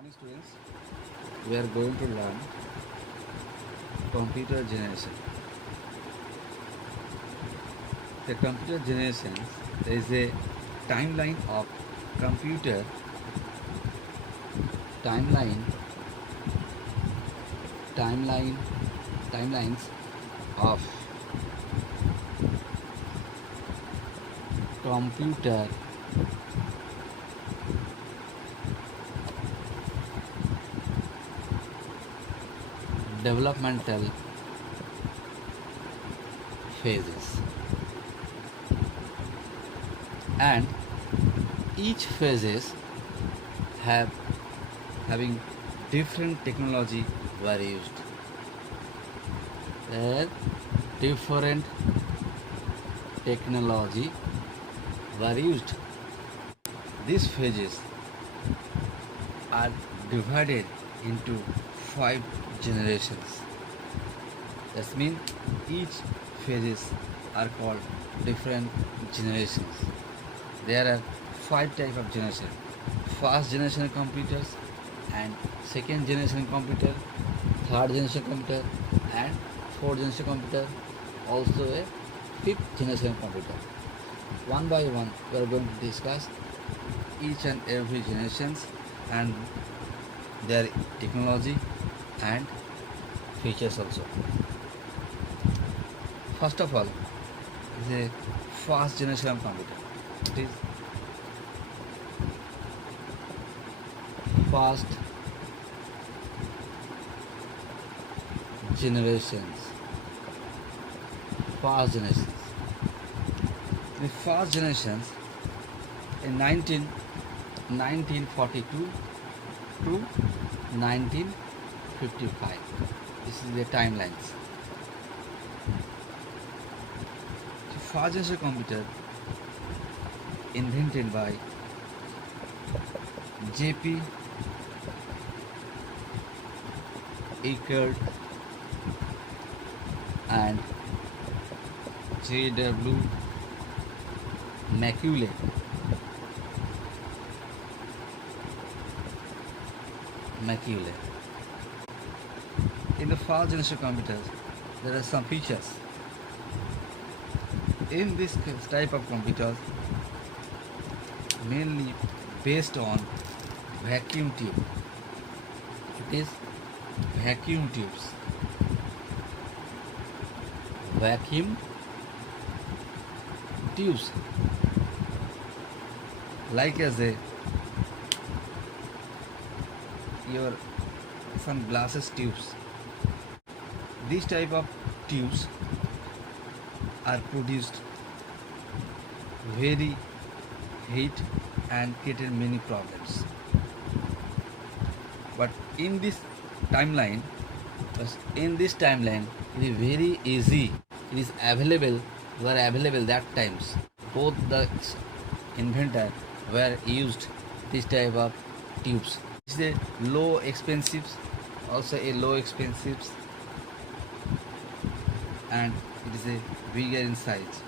Morning students, we are going to learn computer generation. The computer generation is a timeline of computer timeline timeline timelines of computer developmental phases, and each phases having different technology were used. Different technology were used. These phases are divided into 5 generations. That means each phases are called different generations. There are 5 types of generation: first generation computers, and second generation computer, third generation computer, and fourth generation computer, also a fifth generation computer. One by one we are going to discuss each and every generations and their technology and features also. First of all is a first generation computer. It is first generations. First generations. The first generations in 1942 to 1955. This is the timelines. The first generation computer invented by J.P. EDUCARE-An and J.W. Macaulay. In the first generation computers, there are some features. In this type of computers, mainly based on vacuum tube. It is vacuum tubes. Vacuum tubes, like as a your some glasses tubes. These type of tubes are produced very heat and created many problems. But in this timeline, it is very easy. It is available. Were available that times. Both the inventor were used this type of tubes. It's a low expensive, also a low expensive, and it is a bigger in size.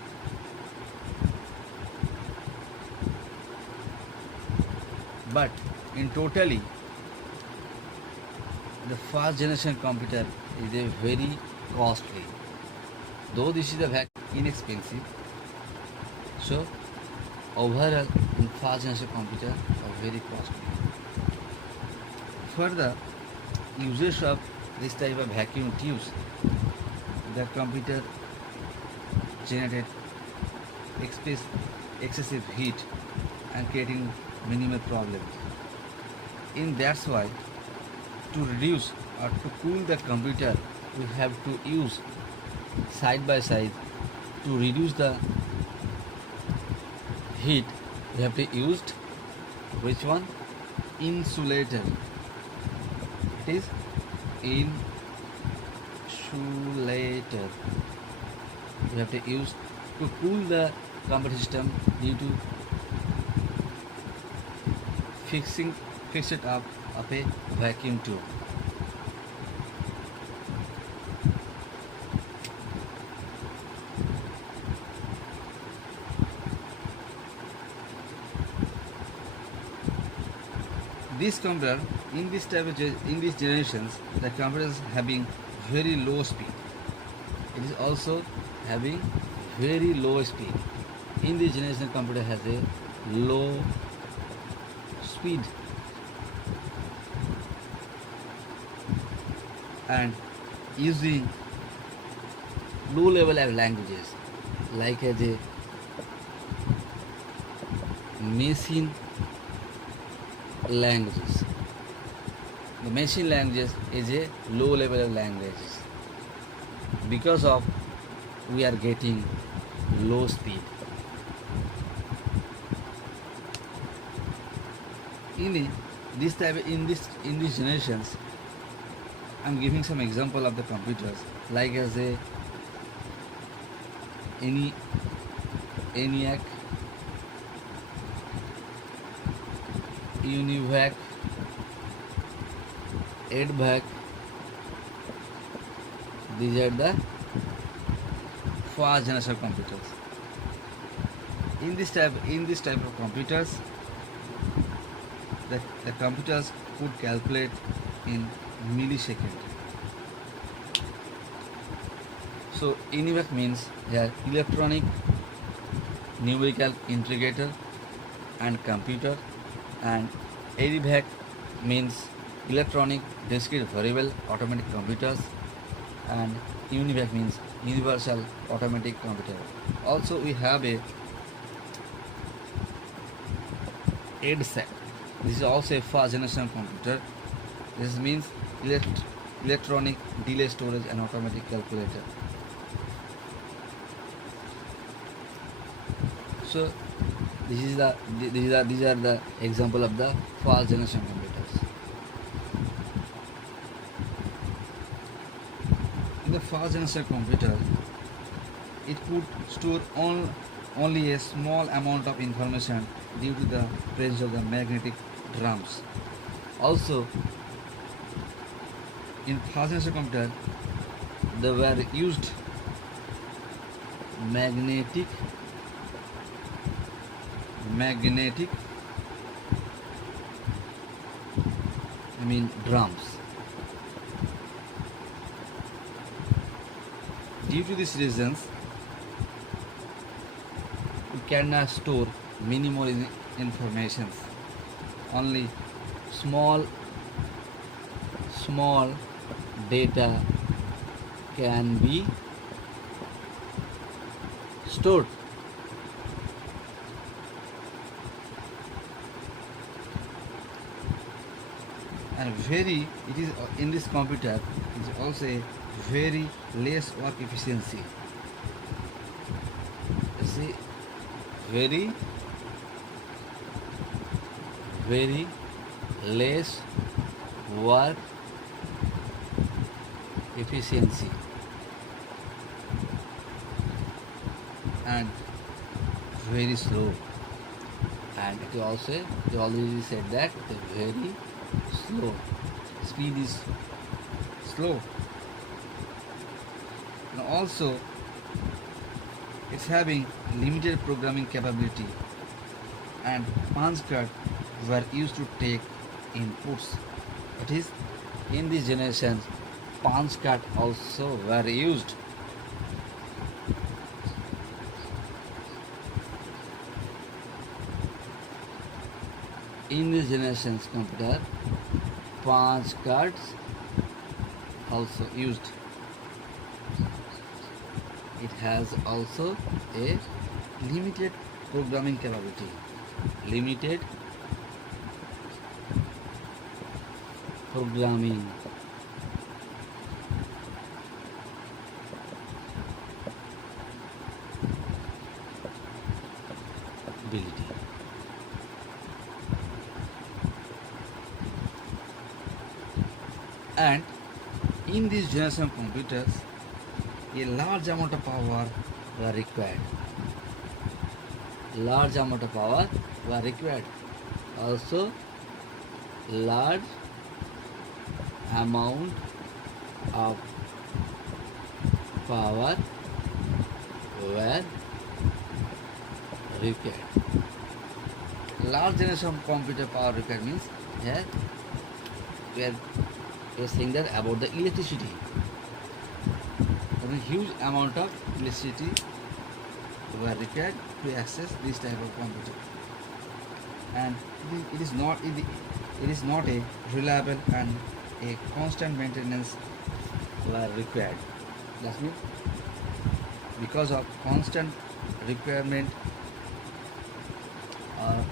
But in totally, the first generation computer is a very costly. Though this is a inexpensive, so overall in first generation computer are very costly. Further, usage of this type of vacuum tubes, the computer generated excessive heat and creating minimal problems. That's why to reduce or to cool the computer, we have to use side by side. To reduce the heat, we have to use which one? Insulator. It is insulator. We have to use to cool the computer system due to fix it up of a vacuum tube. This computer in this in these generations, the computers having very low speed. It is also having very low speed. In this generation, computer has a low speed and using low level of languages like as a machine languages. The machine languages is a low level of languages because of we are getting low speed. In these generations, I'm giving some example of the computers like as a ENIAC, UNIVAC, EDUCARE-An. These are the fast generation computers. In this type of computers, the computers could calculate in millisecond. So ENIAC means here electronic numerical integrator and computer, and EDUCARE means electronic discrete variable automatic computers, and UNIVAC means universal automatic computer. Also we have a EDSAC. This is also a fast generation computer. This means electronic delay storage and automatic calculator. So these are the example of the fast generation computers. In the fast generation computer, it could store only a small amount of information due to the presence of the magnetic drums. Also, in fast generation computer, they were used magnetic drums. Due to these reasons, we cannot store minimal information. Only small data can be stored. And it is in this computer is also a very less work efficiency. You see, very less work efficiency and very slow. And it also, they already said that the very slow, speed is slow. And also it's having limited programming capability, and punch cards were used to take inputs. That is, in this generation, punch cards also were used. In this generation's computer, punch cards also used. It has also a limited programming capability. Limited programming ability. And in these generation computers, a large amount of power were required. Large amount of power were required. Also, large amount of power were required. Large generation computer power required means here we are saying that about the electricity. A huge amount of electricity were required to access this type of computer, and it is not a reliable and a constant maintenance were required. That means because of constant requirement or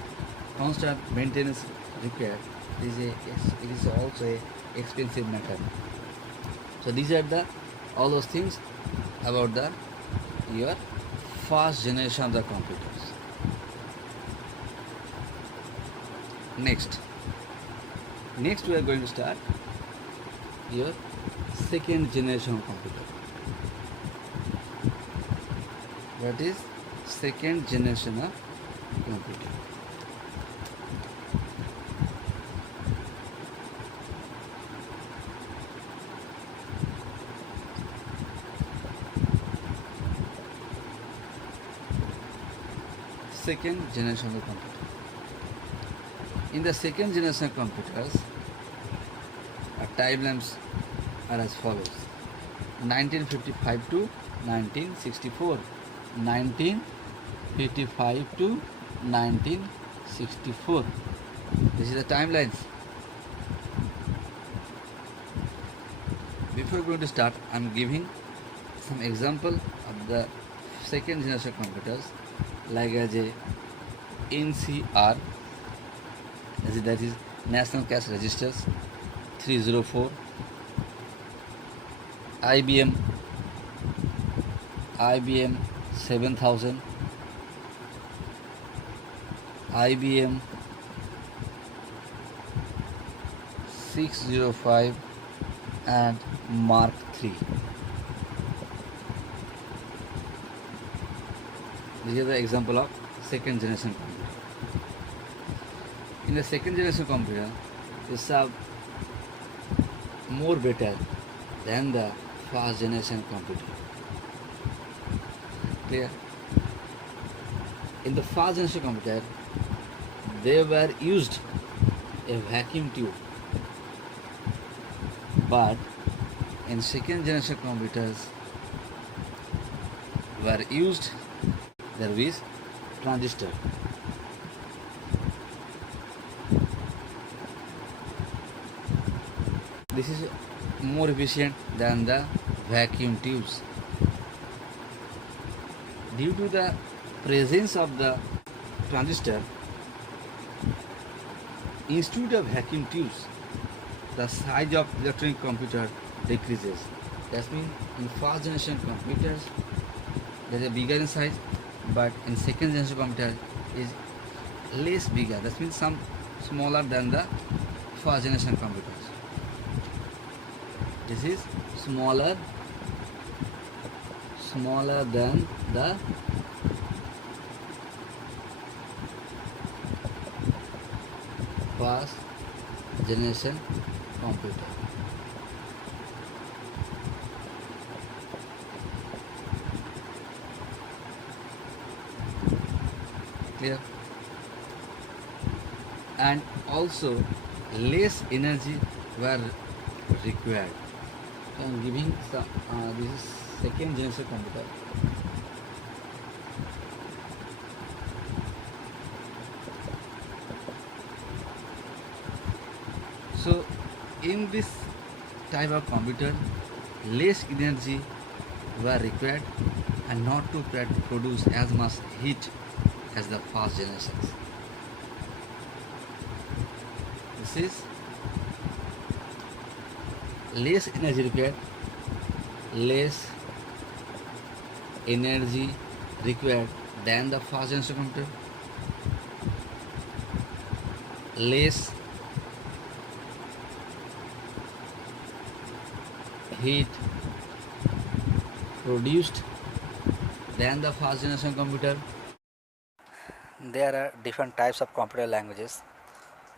constant maintenance required, it is also a expensive matter. So these are the all those things about the your first generation of the computers. Next we are going to start your second generation computer. That is second generation of computer. Second generation of computer. In the second generation of computers, timelines are as follows: 1955 to 1964, 1955 to 1964. This is the timelines. Before going to start, I am giving some example of the second generation computers, like as a NCR, that is National Cash Registers 304, IBM 7000, IBM 605 and Mark III. These are the example of second generation computer. In the second generation computer, it's more better than the first generation computer. Clear? In the first generation computer, they were used a vacuum tube, but in second generation computers were used there is transistor. This is more efficient than the vacuum tubes. Due to the presence of the transistor, instead of vacuum tubes, the size of electronic computer decreases. That means in first generation computers they are bigger in size, but in second generation computer is less bigger. That means some smaller than the first generation computers. This is smaller than the first generation computer. Clear? And also less energy were required. So I am giving some, this is second generation computer. So in this type of computer, less energy were required and not to produce as much heat as the first generations. This is less energy required, than the first generation computer, less heat produced than the first generation computer. There are different types of computer languages.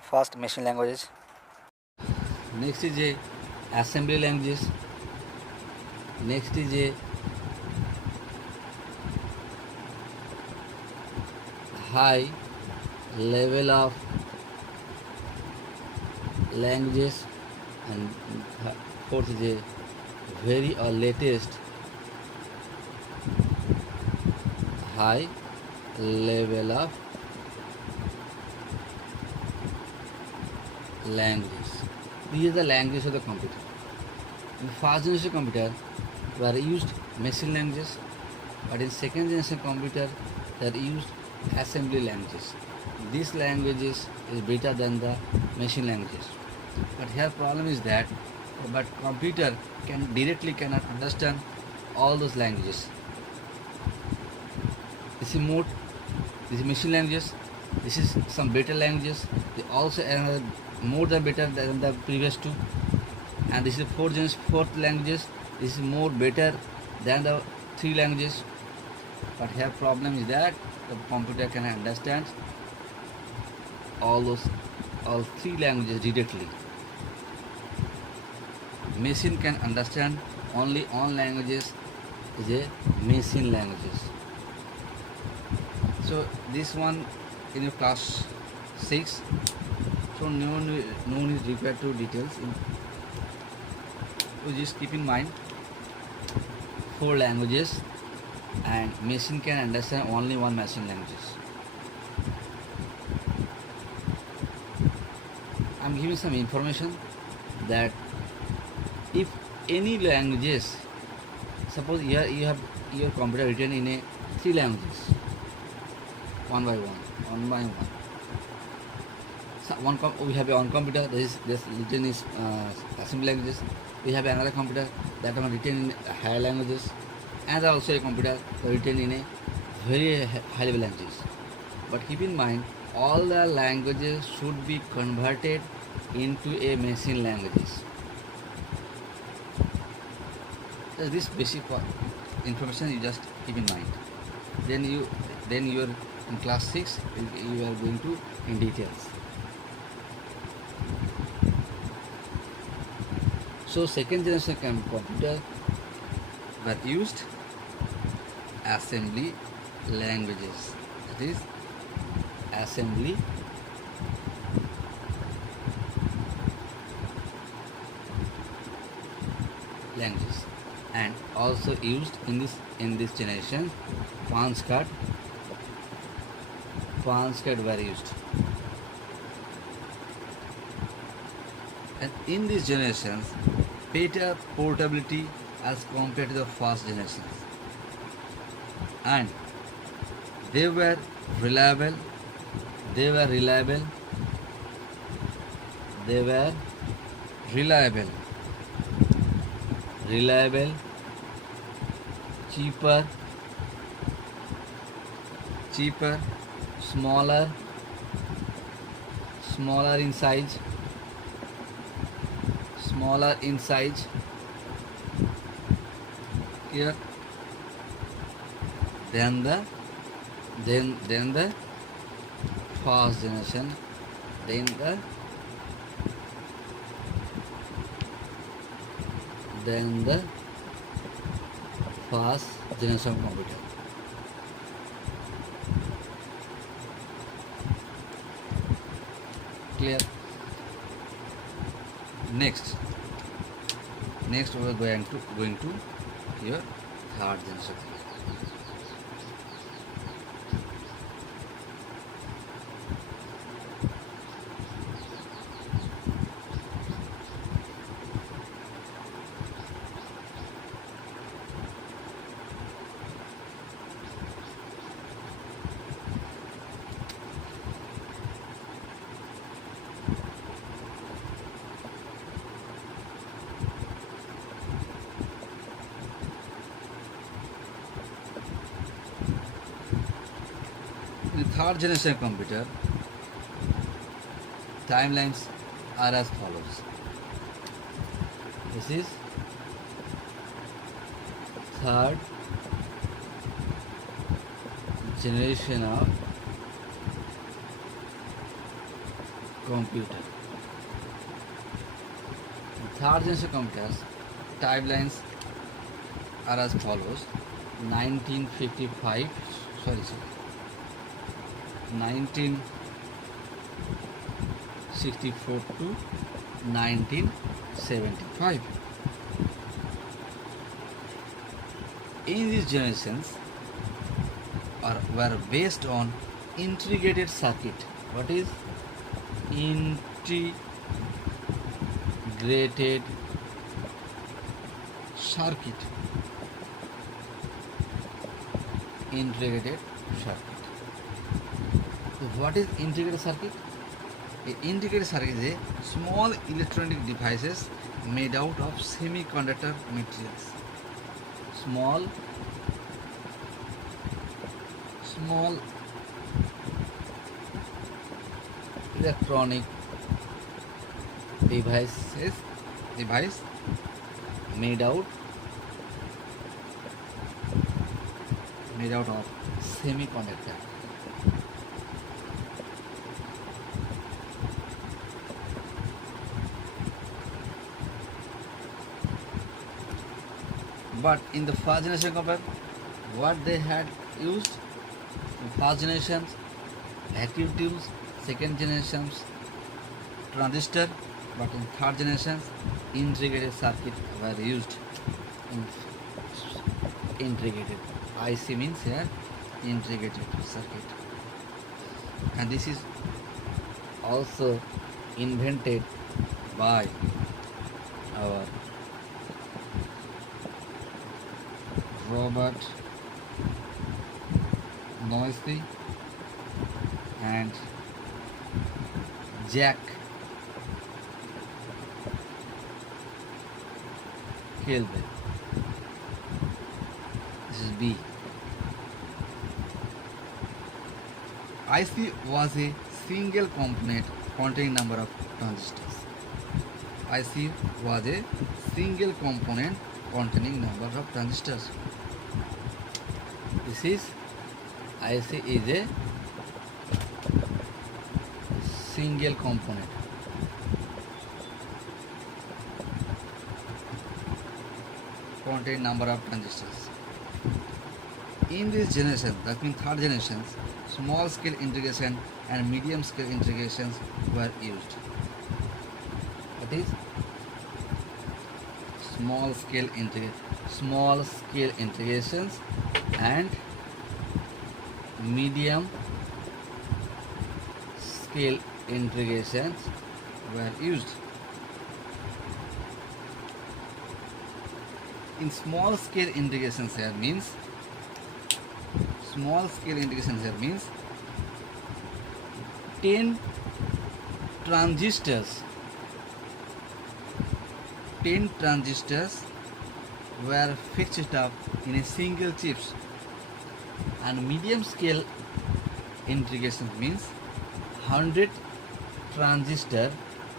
First, machine languages. Next is a assembly languages. Next is a high level of languages and fourth is a very or latest high level of languages. These are the languages of the computer. In first generation computer were used machine languages, but in second generation computer they are used assembly languages. These languages is better than the machine languages. But here problem is that but computer cannot understand all those languages. This is machine languages. This is some better languages. They also are more than better than the previous two. And this is fourth languages. This is more better than the three languages. But here problem is that the computer can understand all three languages directly. Machine can understand only on languages is a machine languages. So this one in your class 6, so no need require to details. So just keep in mind 4 languages and machine can understand only one machine languages. I'm giving some information that if any languages, suppose here you have your computer written in a 3 languages, one by one. So we have one computer this written in assembly languages. We have another computer that one written in higher languages, and also a computer written in a very high level languages. But keep in mind, all the languages should be converted into a machine languages. So this basic information you just keep in mind. Then you are in class 6. You are going to in details. So second generation computer were used assembly languages. That is assembly languages, and also used in this generation punch card were used. And in these generations, better portability as compared to the first generations, and they were reliable, cheaper, smaller in size, here than the first generation, than the first generation computer. Clear? Next we are going to your third generation. In the third generation computer, timelines are as follows. This is third generation of computer. In third generation computers, timelines are as follows. 1964 to 19 75. In these generations were based on integrated circuit. What is integrated circuit? Integrated circuit. So what is integrated circuit? An integrated circuit is a small electronic devices made out of semiconductor materials. Small electronic device made out of semiconductor. But in the first generation computer, what they had used in first generations, vacuum tubes, second generations, transistor, but in third generations, integrated circuit were used. In integrated IC means here integrated circuit, and this is also invented by our Robert Noisy and Jack Kilby. This is B. IC was a single component containing number of transistors. IC was a single component containing number of transistors. This is IC is a single component. Contain number of transistors. In this generation, that means third generations, small scale integration and medium scale integrations were used. What is small scale integrations and medium scale integrations were used. In small scale integrations here means 10 transistors were fixed up in a single chips, and medium scale integration means 100 transistors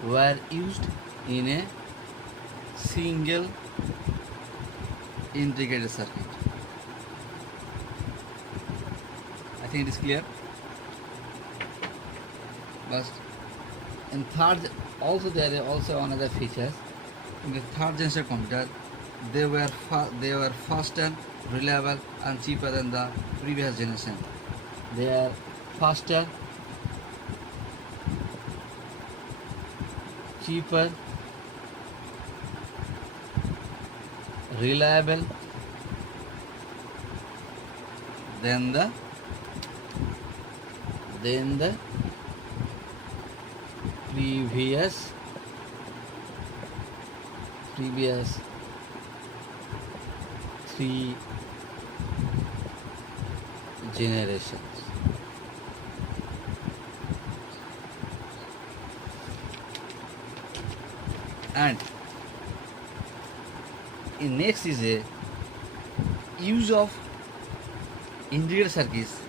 were used in a single integrated circuit. I think it is clear. But in third, also there are also another features. In the third generation computer, they were faster, reliable, and cheaper than the previous generation. They are faster, cheaper, reliable than the previous three generations. And in next is a use of integrated circuits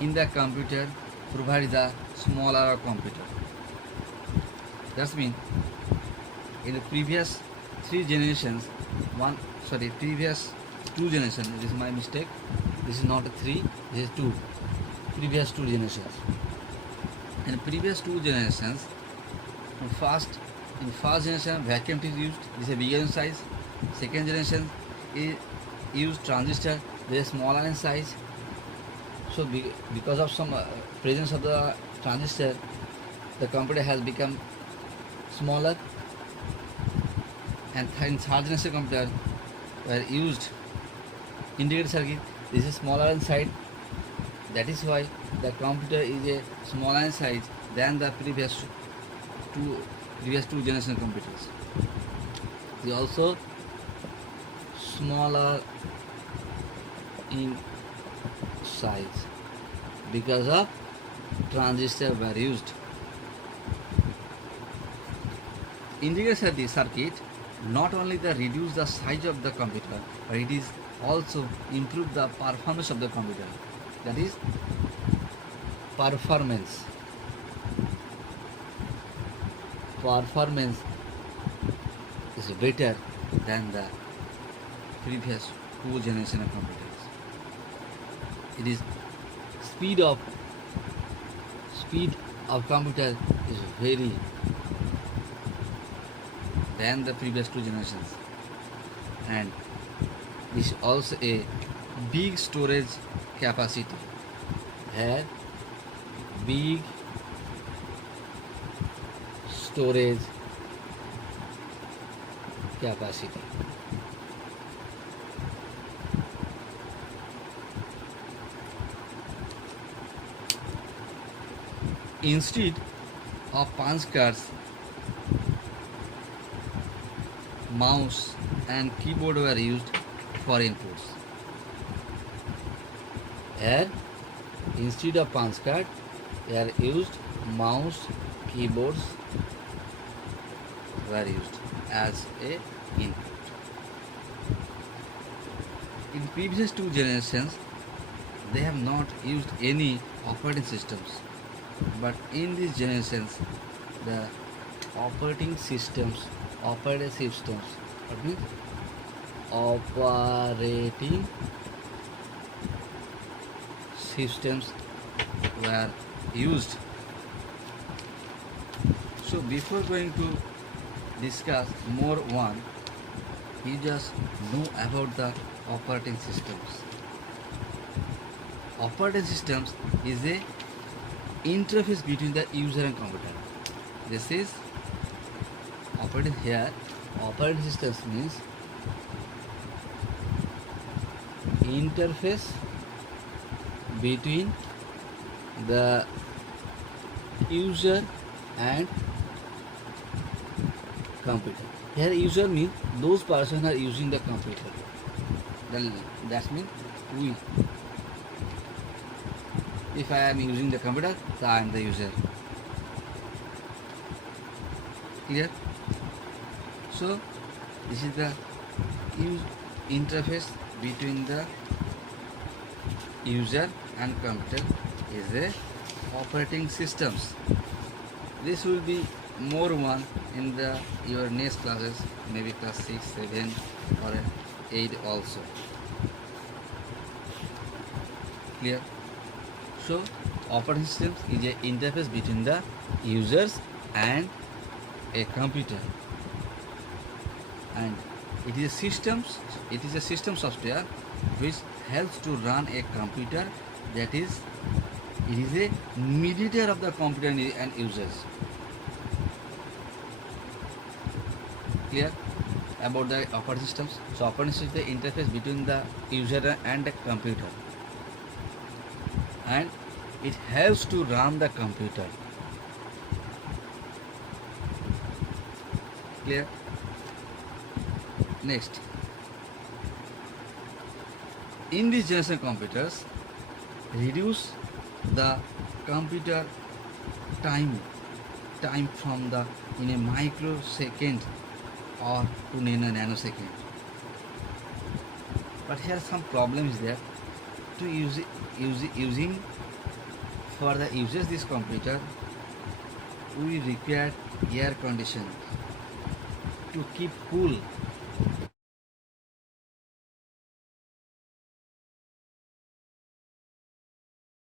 in the computer provide the smaller computer. That's mean in the previous previous two generations, this is my mistake, this is not a 3, this is 2, previous two generations. In previous two generations, in first generation vacuum tube is used, this is bigger in size. Second generation is used transistor, they are smaller in size. So because of some presence of the transistor, the computer has become smaller. and in third generation computer were used integrated circuit. This is smaller in size. That is why the computer is a smaller in size than the previous two generation computers. It is also smaller in size because of transistor were used. Integrated circuit not only the reduce the size of the computer, but it is also improve the performance of the computer. That is performance. Performance is better than the previous two generation of computers. It is speed of computer is very than the previous two generations, and this is also a big storage capacity. Here big storage capacity. Instead of punch cards, mouse and keyboard were used for inputs. Here, instead of punch card, they are used mouse, keyboards were used as a input. In previous two generations, they have not used any operating systems, but in these generations, the operating systems, what means operating systems were used. So before going to discuss more one, you just know about the operating systems. Operating systems is a interface between the user and computer. This is operating here. Operating systems means interface between the user and computer. Here user means those persons are using the computer. Then that means we. If I am using the computer, so I am the user. Clear? So this is the interface between the user and computer is the operating systems. This will be more one in the your next classes, maybe class 6, 7 or 8 also. Clear? So operating systems is an interface between the users and a computer, and it is a system software which helps to run a computer. That is, it is a mediator of the computer and users. Clear about the operating systems? So operating system is the interface between the user and the computer, and it helps to run the computer. Clear? Next, in this generation computers reduce the computer time from the in a microsecond or to nanosecond. But here some problem is there. To using for the users this computer, we require air condition to keep cool